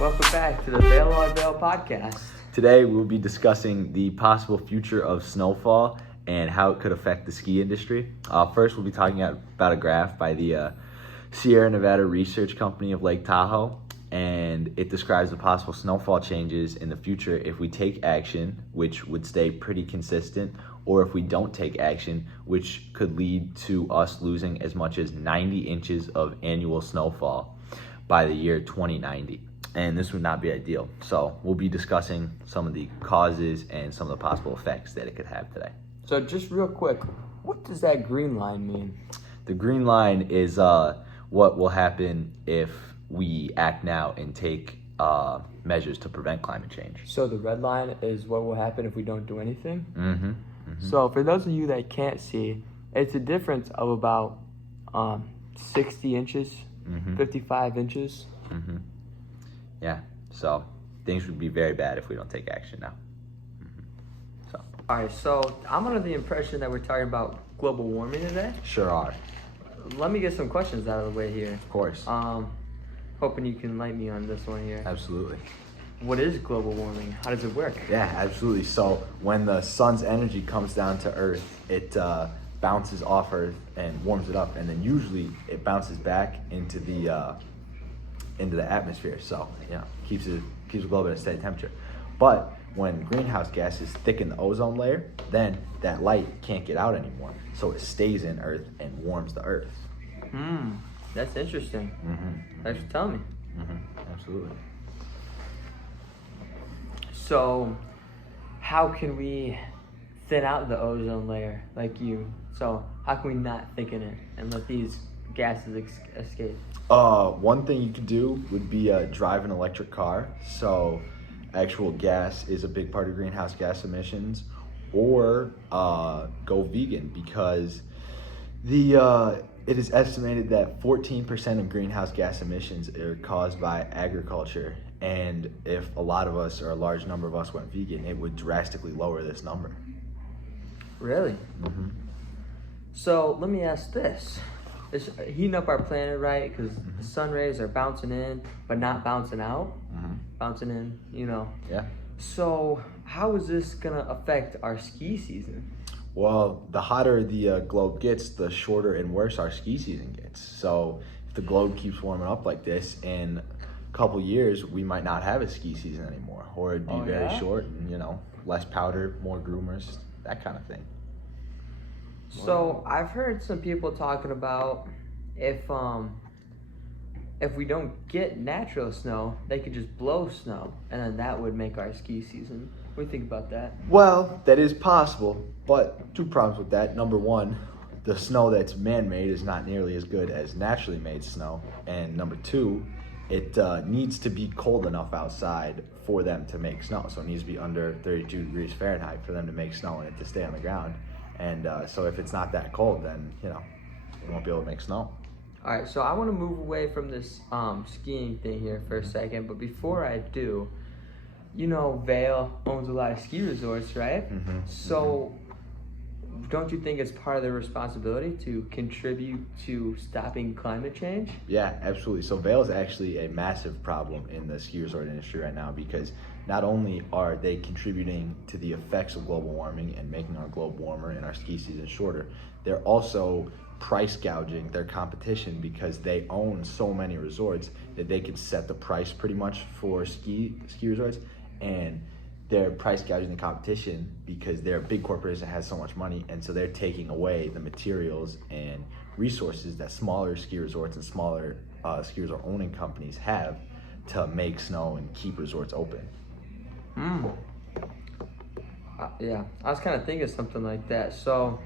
Welcome back to the Vail on Vail podcast. Today we'll be discussing the possible future of snowfall and how it could affect the ski industry. First, we'll be talking about a graph by the Sierra Nevada Research Company of Lake Tahoe, and it describes the possible snowfall changes in the future if we take action, which would stay pretty consistent, or if we don't take action, which could lead to us losing as much as 90 inches of annual snowfall by the year 2090. And this would not be ideal. So we'll be discussing some of the causes and some of the possible effects that it could have today. So just real quick, what does that green line mean? The green line is what will happen if we act now and take measures to prevent climate change. So the red line is what will happen if we don't do anything? Mm-hmm. So for those of you that can't see, it's a difference of about 60 inches, 55 inches. Mm-hmm. Yeah, so things would be very bad if we don't take action now. So. All right, so I'm under the impression that we're talking about global warming today. Sure are. Let me get some questions out of the way here. Of course. Hoping you can light me on this one here. Absolutely. What is global warming? How does it work? Yeah, absolutely. So when the sun's energy comes down to Earth, it bounces off Earth and warms it up, and then usually it bounces back into the atmosphere. So keeps the globe at a steady temperature. But when greenhouse gases thicken the ozone layer, then that light can't get out anymore. So it stays in Earth and warms the Earth. That's interesting. Thanks for telling me. Absolutely. So, how can we thin out the ozone layer So, how can we not thicken it and let these gases escape? One thing you could do would be drive an electric car. So, actual gas is a big part of greenhouse gas emissions, or go vegan, because it is estimated that 14% of greenhouse gas emissions are caused by agriculture. And if a lot of us, or a large number of us, went vegan, it would drastically lower this number. Really? So let me ask this. It's heating up our planet, right? Because the sun rays are bouncing in, but not bouncing out. Bouncing in, Yeah. So how is this going to affect our ski season? Well, the hotter the globe gets, the shorter and worse our ski season gets. So if the globe keeps warming up like this, in couple years we might not have a ski season anymore, or it'd be very short and less powder, more groomers, that kind of thing. So I've heard some people talking about if we don't get natural snow, they could just blow snow, and then that would make our ski season. What do you think about that? Well, that is possible, but two problems with that. Number one, the snow that's man-made is not nearly as good as naturally made snow, and number two, it needs to be cold enough outside for them to make snow. So it needs to be under 32 degrees Fahrenheit for them to make snow and it to stay on the ground. And so if it's not that cold, then, we won't be able to make snow. All right, so I want to move away from this skiing thing here for a second. But before I do, Vail owns a lot of ski resorts, right? So don't you think it's part of their responsibility to contribute to stopping climate change? Yeah, absolutely. So Vail is actually a massive problem in the ski resort industry right now, because not only are they contributing to the effects of global warming and making our globe warmer and our ski season shorter, they're also price gouging their competition, because they own so many resorts that they can set the price pretty much for ski resorts, and they're price gouging the competition because they're a big corporation that has so much money, and so they're taking away the materials and resources that smaller ski resorts and smaller ski resort owning companies have to make snow and keep resorts open. Yeah, I was kind of thinking something like that. So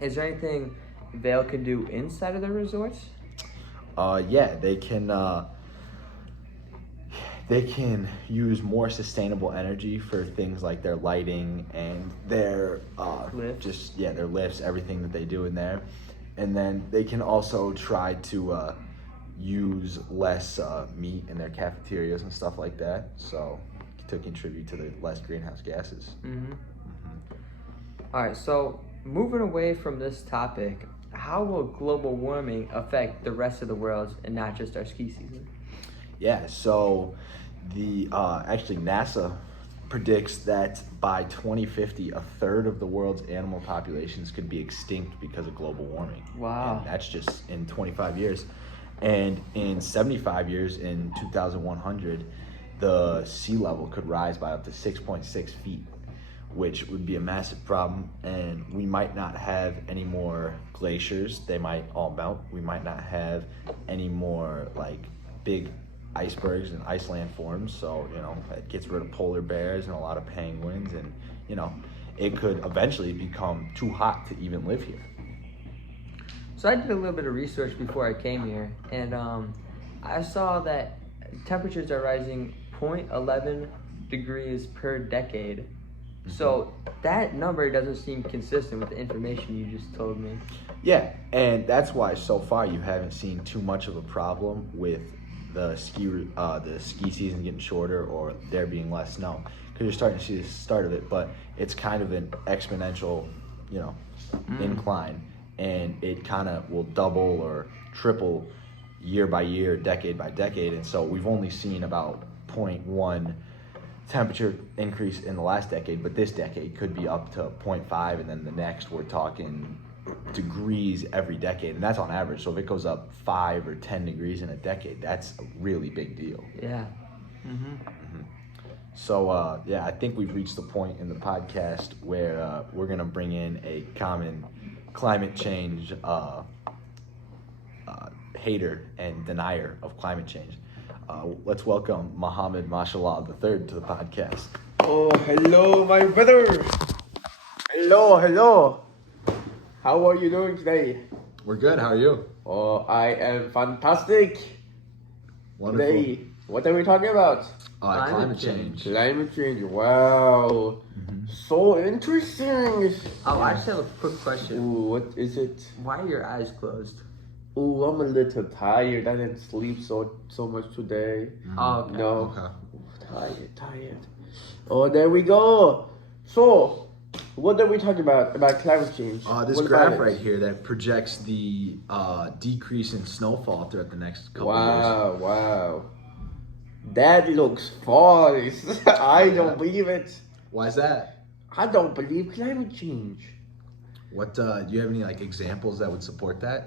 is there anything Vail can do inside of the resorts? Yeah, they can use more sustainable energy for things like their lighting and their lifts. Their lifts, everything that they do in there. And then they can also try to use less meat in their cafeterias and stuff like that, so to contribute to the less greenhouse gases. All right, so moving away from this topic, how will global warming affect the rest of the world and not just our ski season? Yeah, so the actually NASA predicts that by 2050, a third of the world's animal populations could be extinct because of global warming. Wow. And that's just in 25 years. And in 75 years, in 2100, the sea level could rise by up to 6.6 feet, which would be a massive problem. And we might not have any more glaciers. They might all melt. We might not have any more like big icebergs and Iceland forms. So, it gets rid of polar bears and a lot of penguins. And, it could eventually become too hot to even live here. So I did a little bit of research before I came here, and I saw that temperatures are rising 0.11 degrees per decade. So that number doesn't seem consistent with the information you just told me. Yeah, and that's why so far you haven't seen too much of a problem with the ski season getting shorter or there being less snow, because you're starting to see the start of it, but it's kind of an exponential, incline, and it kind of will double or triple year by year, decade by decade, and so we've only seen about 0.1 temperature increase in the last decade, but this decade could be up to 0.5, and then the next we're talking degrees every decade, and that's on average. So if it goes up 5 or 10 degrees in a decade, that's a really big deal. Yeah. So I think we've reached the point in the podcast where we're gonna bring in a common climate change hater and denier of climate change. Let's welcome Mohammed Mashallah III to the podcast. Oh, hello, my brother. Hello. How are you doing today? We're good. How are you? Oh, I am fantastic. Wonderful. Today, what are we talking about? Climate change. Climate change. Wow. So interesting. Oh, I just have a quick question. Ooh, what is it? Why are your eyes closed? Ooh, I'm a little tired. I didn't sleep so much today. Oh, okay. No. Tired. Oh, there we go. So, what are we talking about climate change? This What graph about it? right here that projects the decrease in snowfall throughout the next couple of years. Wow. That looks false. I don't believe it. Why is that? I don't believe climate change. What do you have any examples that would support that?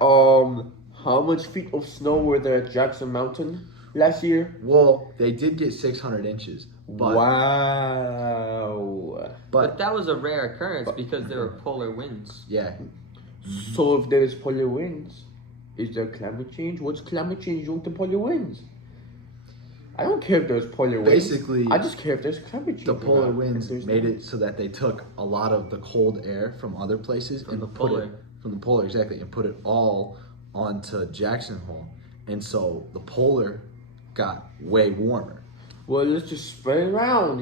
How much feet of snow were there at Jackson Mountain last year? Well, they did get 600 inches. But, Wow. But that was a rare occurrence because there were polar winds. Yeah. So if there is polar winds, is there climate change? What's climate change doing to polar winds? I don't care if there's polar winds. Basically, I just care if there's climate change. the or polar not. winds If there's made not. it so that they took a lot of the cold air from other places and the put it polar. from the polar, exactly, and put it all onto Jackson Hole. And so the polar got way warmer. Well, let's just spread it around,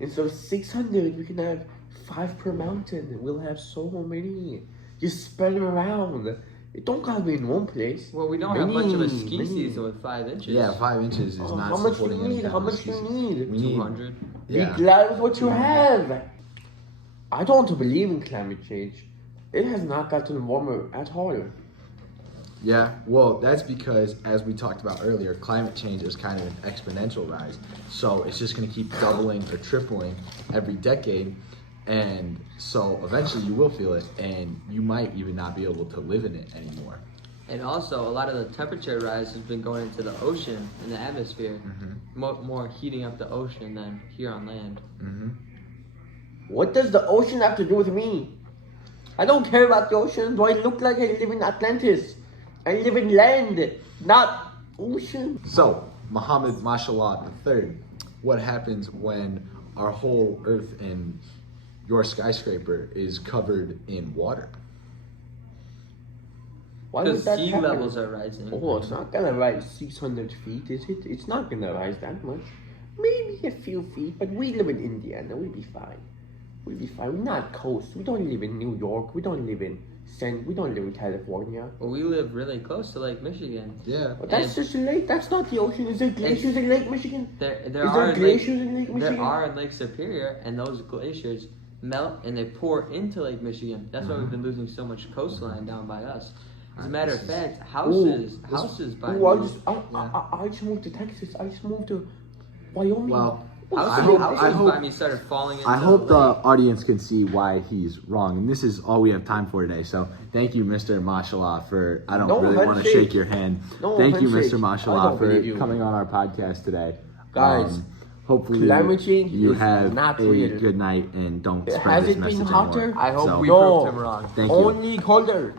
Instead of 600, we can have 5 per mountain. We'll have so many. Just spread it around. It don't gotta be in one place. Well, we don't have much of a ski Many. season with 5 inches. Yeah, 5 inches is not How much do supporting you any need? kind How of much do you ski- need? We need 200. Yeah. Be glad with what you have. I don't believe in climate change. It has not gotten warmer at all. Yeah, well, that's because, as we talked about earlier, climate change is kind of an exponential rise. So it's just going to keep doubling or tripling every decade. And so eventually you will feel it, and you might even not be able to live in it anymore. And also, a lot of the temperature rise has been going into the ocean and the atmosphere. More heating up the ocean than here on land. What does the ocean have to do with me? I don't care about the ocean. Do I look like I live in Atlantis? I live in land, not ocean. So, Muhammad Mashallah III, what happens when our whole Earth and your skyscraper is covered in water? Why would Because that sea happen? levels are rising. Oh, it's not gonna rise 600 feet, is it? It's not gonna rise that much. Maybe a few feet, but we live in Indiana. We'll be fine. We'll be fine. We're not coast. We don't live in New York. We don't live in California. Well, we live really close to Lake Michigan. Yeah. But that's just a lake. That's not the ocean. Is there glaciers in Lake Michigan? There Is are there in glaciers in Lake Michigan? There are in Lake Superior, and those glaciers melt and they pour into Lake Michigan. That's why we've been losing so much coastline down by us. As a matter of fact, houses by I me. just moved to Texas. I just moved to Wyoming. Well, Houses by me started falling into I hope the the lake. audience can see why he's wrong. And this is all we have time for today. So thank you, Mr. Mashallah, for, I don't No really want to handshake. shake your hand. No Thank you, handshake. Mr. I Mashallah, don't for believe you. coming on our podcast today. Guys, hopefully climate change you is have not a real. good night and don't spread Has this it message been anymore. hotter? I hope So, we No. proved him wrong. Thank you. Only colder.